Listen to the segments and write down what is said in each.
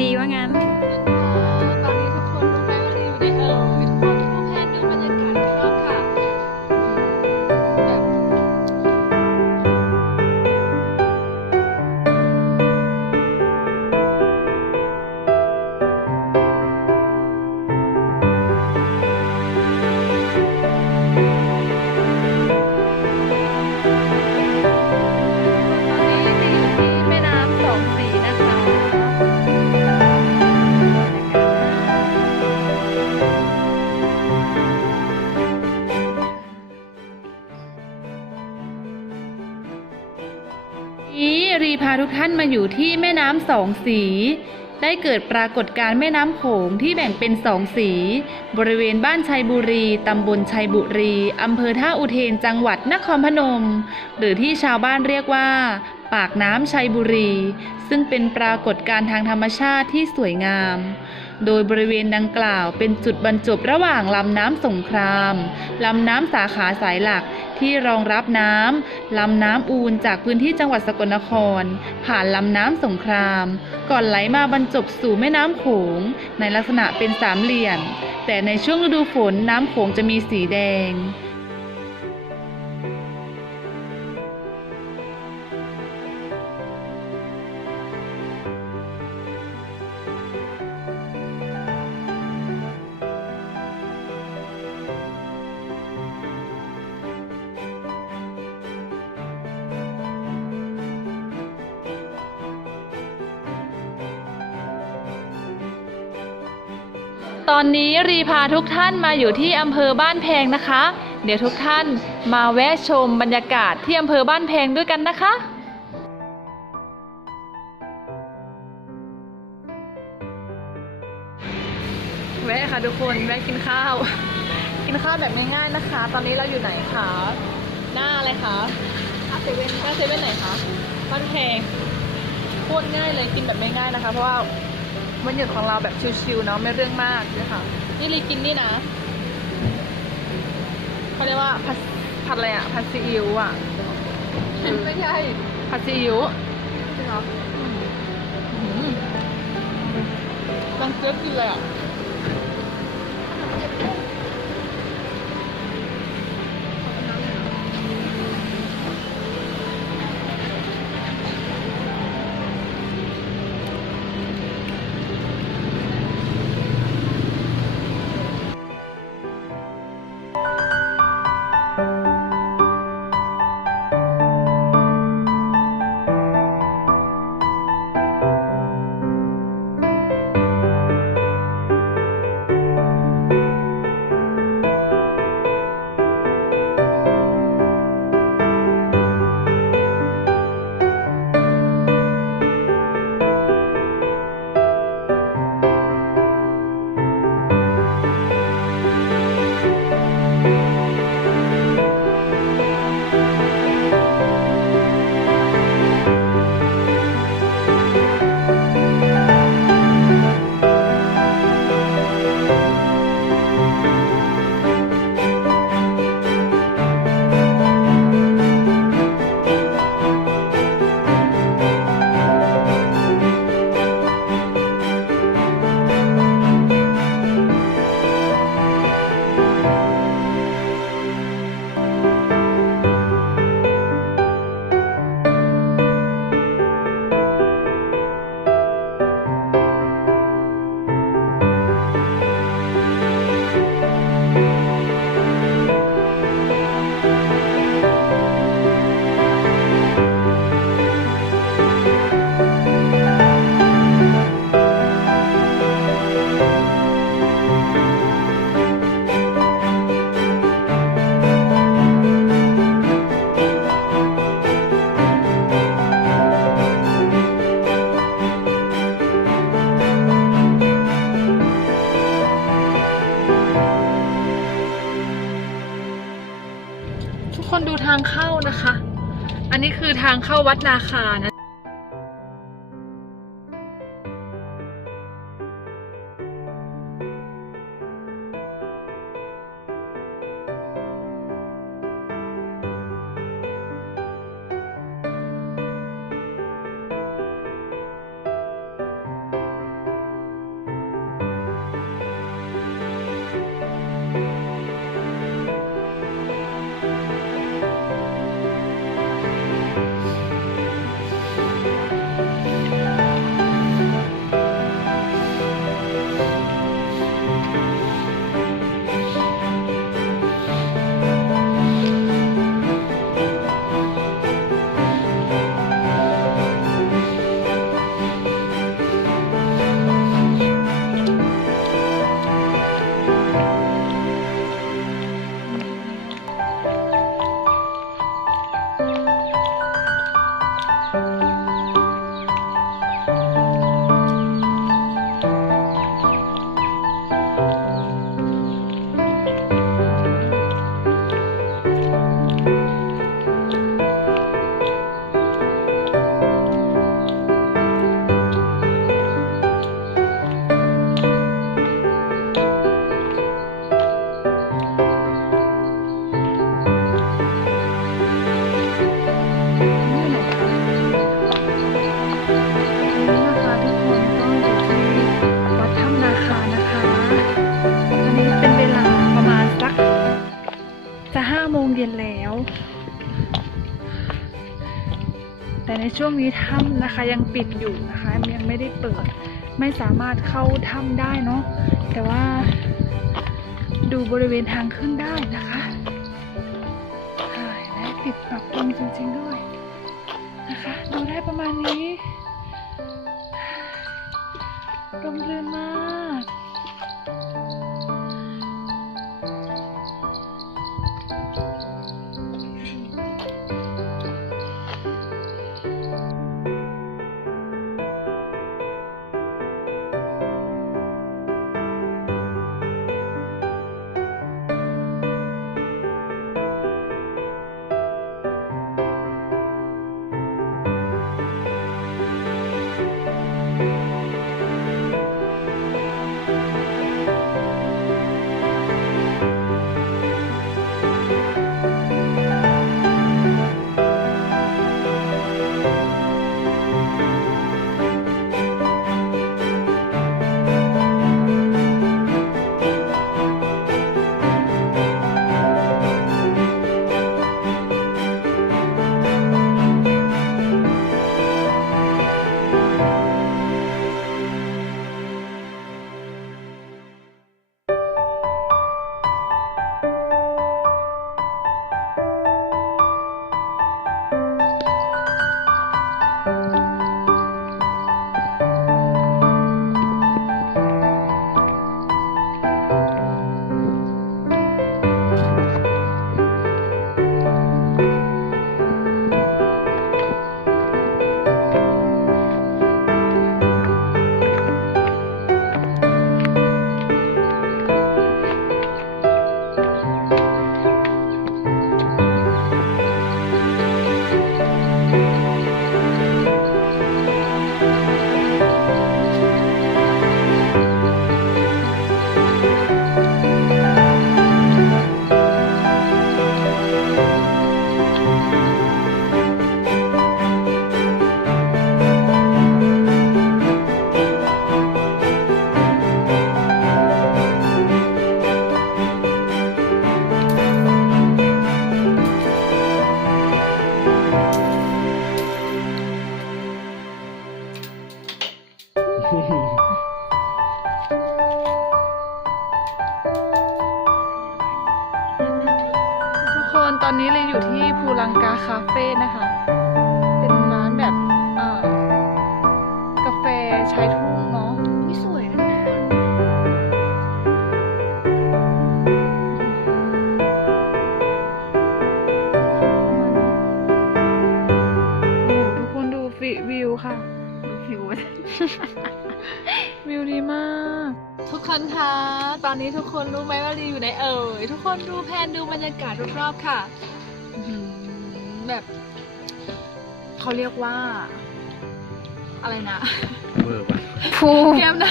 ดีว่างั้น ท่านมาอยู่ที่แม่น้ำสองสี ได้เกิดปรากฏการณ์แม่น้ำโขงที่แบ่งเป็นสองสี บริเวณบ้านชัยบุรี ตำบลชัยบุรี อำเภอท่าอุเทนจังหวัดนครพนม หรือที่ชาวบ้านเรียกว่า ปากน้ำชัยบุรี ซึ่งเป็นปรากฏการณ์ทางธรรมชาติที่สวยงาม โดยบริเวณดังกล่าวเป็นจุดบรรจบระหว่างลำน้ำสงครามลำน้ำสาขาสายหลักที่รองรับน้ำลำน้ำอูนจากพื้นที่จังหวัดสกลนคร ผ่านลำน้ำสงคราม ก่อนไหลมาบรรจบสู่แม่น้ำโขง ในลักษณะเป็นสามเหลี่ยม แต่ในช่วงฤดูฝนน้ำโขงจะมีสีแดง ตอนนี้รีพาทุกท่านมาอยู่ที่อำเภอบ้านแพงนะคะ เดี๋ยวทุกท่านมาแวะชมบรรยากาศที่อำเภอบ้านแพงด้วยกันนะคะแวะค่ะทุกคนแวะกินข้าว กินข้าวแบบง่ายๆนะคะ ตอนนี้เราอยู่ไหนคะหน้าอะไรคะหน้าเซเว่นหน้าเซเว่นไหนคะบ้านแพงโคตรง่ายเลยกินแบบง่ายๆนะคะ เพราะว่า วันหยุดของเราแบบชิลๆเนาะไม่เรื่องมากนะคะนี่รีกินนี่นะเขาเรียกว่าผัดผัดอะไรอะผัดซีอิ๊วอะไม่ใช่ผัดซีอิ๊วจริงเหรออืมรังเจี๊ยบกินเลยอะ ทางเข้านะคะ อันนี้คือทางเข้าวัดนาคานะ แต่ในช่วงนี้ถ้ำนะคะยังปิดอยู่นะคะยังไม่ได้เปิด ไม่สามารถเข้าถ้ำได้เนาะแต่ว่าดูบริเวณทางขึ้นได้นะคะและปิดปรับปรุงจริง ๆด้วยนะคะ ดูได้ประมาณนี้ร่มรื่นมาก ทุกคนตอนนี้เลยอยู่ที่ภูลังกาคาเฟ่นะคะ อนนี้ทุกคนรู้ไหมว่ารีอยู่ไหนเอ่ยทุกคนดูแพนดูบรรยากาศรอบๆค่ะอื้อหือแบบเขาเรียกว่า อะไรนะเวอร์ป่ะภูแก้มน้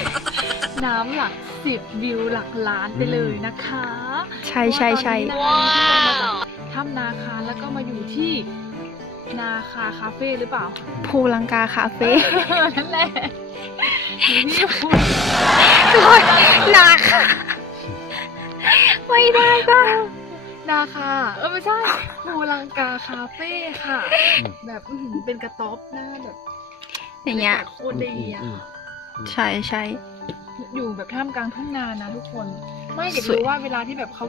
ำน้ำหลักสิบวิวหลักล้านไปเลยนะคะ ใช่ใช่ใช่เพราะว่าตอนนี้นะคะเรามาจากถ้ำนาคาแล้วก็มาอยู่ที่นาคาคาเฟ่หรือเปล่า ภูลังกาคาเฟ่นั่นแหละ มีพี่พูดหนักไม่ได้ป่ะนาคาเออไม่ใช่ภูลังกาคาเฟ่ค่ะอืมแบบอื้อหือเป็นกระต๊อบหน้าแบบอย่างเงี้ย บรรกศโคตรดีอะอืมใช่ใช่ อยู่แบบท่ามกลางทุ่งนานะทุกคน ไม่เด็กสวย รู้ว่าเวลาที่แบบเขา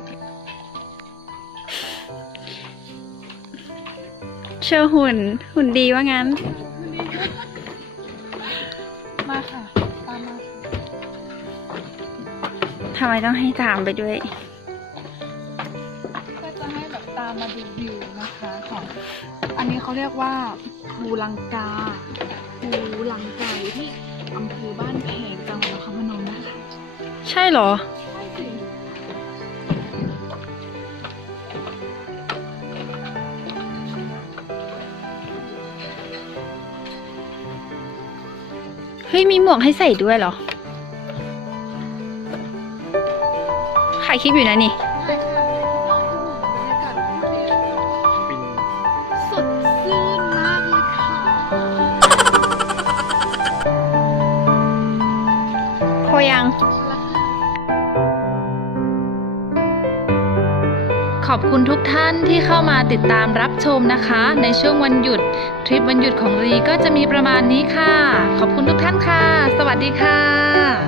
เชื่อหุ่นหุ่นดีว่างั้นำไมต้องให้ตามไปด้วย ก็จะให้แบบตามมาดูวิวนะคะของ อันนี้เขาเรียกว่าภูลังกาภูลังกาอยู่ที่อำเภอบ้านแพงจังหวัดนครพนมนะคะ ใช่เหรอ ใช่สิเฮ้ยมีหมวกให้ใส่ด้วยเหรอายคลิปอยู่นะนี่ใช่ค่ะน้องที่หมู่บรรยากาศโคตรดีเลยปินสดชื่นมากเลยค่ะพอยังเอาละค่ะขอบคุณทุกท่านที่เข้ามาติดตามรับชมนะคะ ในช่วงวันหยุด ทริปวันหยุดของรีก็จะมีประมาณนี้ค่ะ ขอบคุณทุกท่านค่ะ สวัสดีค่ะ